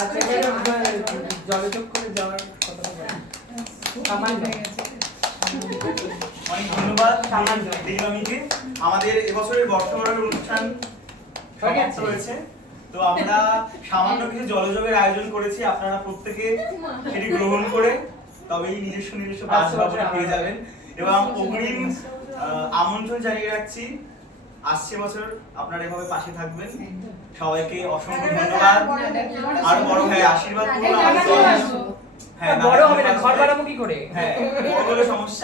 আচ্ছা জলে চোখ করে যাওয়ার কথা অনেক ধন্যবাদ দিদিমামিকে। আমাদের এবছরের বর্ষবরণ অনুষ্ঠান সমাপ্ত হয়েছে। তো আমরা সামান্য কিছু জলযোগের আয়োজন করেছি, আপনারা প্রত্যেকে সেটি গ্রহণ করে তবেই নিজস্ব নিজস্ব বাসভবনে ফিরে যাবেন। এবং অগ্রিম আমন্ত্রণ জানিয়ে রাখছি, আসছে বছর আপনারা এভাবে পাশে থাকবেন। সবাইকে অসংখ্য ধন্যবাদ। আর বড় ভাই আশীর্বাদ করুন আমাদের। হ্যাঁ, বড় হবে না, ঘর বানাবো কি করে? হ্যাঁ, বড় হলে সমস্যা।